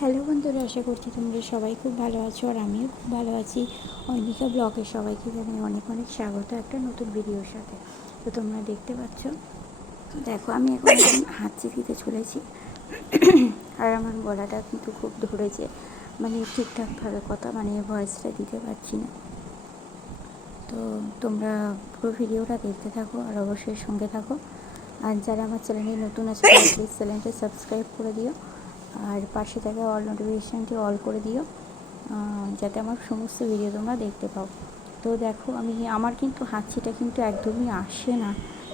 হ্যালো বন্ধুরা, আশা করছি তোমরা সবাই খুব ভালো আছো আর আমিও খুব ভালো আছি। অনিকা ব্লগে সবাইকে জানাই অনেক অনেক স্বাগত একটা নতুন ভিডিওর সাথে। তো তোমরা দেখতে পাচ্ছ, দেখো আমি এখন হাঁচি দিতে চলেছি আর আমার গলাটা কিন্তু খুব ধরেছে, মানে ঠিকঠাকভাবে কথা ভয়েসটা দিতে পারছি না। তো তোমরা পুরো ভিডিওটা দেখতে থাকো আর অবশ্যই সঙ্গে থাকো। আর যারা আমার চ্যানেলে নতুন আছে প্লিজ চ্যানেলটি সাবস্ক্রাইব করে দিও আর পাশে থাকা অল নোটিফিকেশানটি অল করে দিও, যাতে আমার সমস্ত ভিডিও তোমরা দেখতে পাও। তো দেখো আমার কিন্তু হাঁচিটা কিন্তু একদমই আসে না,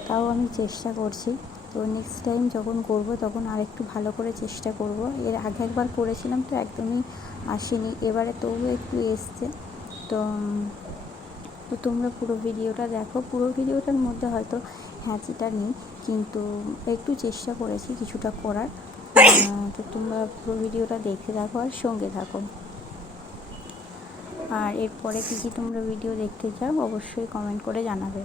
তাও আমি চেষ্টা করছি। তো নেক্সট টাইম যখন করব তখন আর একটু ভালো করে চেষ্টা করব। এর আগে একবার করেছিলাম তো একদমই আসেনি, এবারে তবু একটু এসছে। তো তো তোমরা পুরো ভিডিওটা দেখো, পুরো ভিডিওটার মধ্যে হয়তো হ্যাঁচিটা নেই, কিন্তু একটু চেষ্টা করেছি কিছুটা করার। তো তোমরা পুরো ভিডিওটা দেখতে থাকো আর সঙ্গে থাকো। আর এরপরে কী তোমরা ভিডিও দেখতে চাও অবশ্যই কমেন্ট করে জানাবে।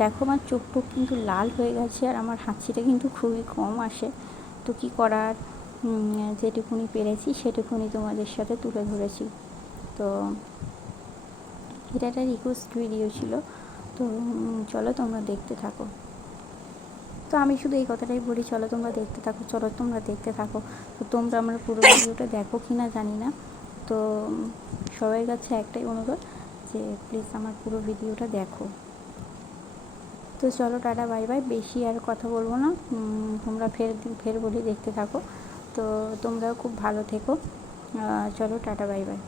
দেখো আমার চোখ টোক কিন্তু লাল হয়ে গেছে আর আমার হাঁচিটা কিন্তু খুবই কম আসে। তো কী করার, যেটুকুনি পেরেছি সেটুকুনি তোমাদের সাথে তুলে ধরেছি। তো এটা একটা রিকোয়েস্ট ভিডিও ছিল। তো চলো তোমরা দেখতে থাকো। তো আমি শুধু এই কথাটাই বলি, চলো তোমরা দেখতে থাকো, চলো তোমরা দেখতে থাকো। তো তোমরা আমার পুরো ভিডিওটা দেখো কি না জানি না। তো সবার কাছে একটাই অনুরোধ যে প্লিজ আমার পুরো ভিডিওটা দেখো। তো চলো টাটা বাই বাই, বেশি আর কথা বলবো না। তোমরা ফের বলি দেখতে থাকো। তো তোমরাও খুব ভালো থেকো। চলো টাটা বাই বাই।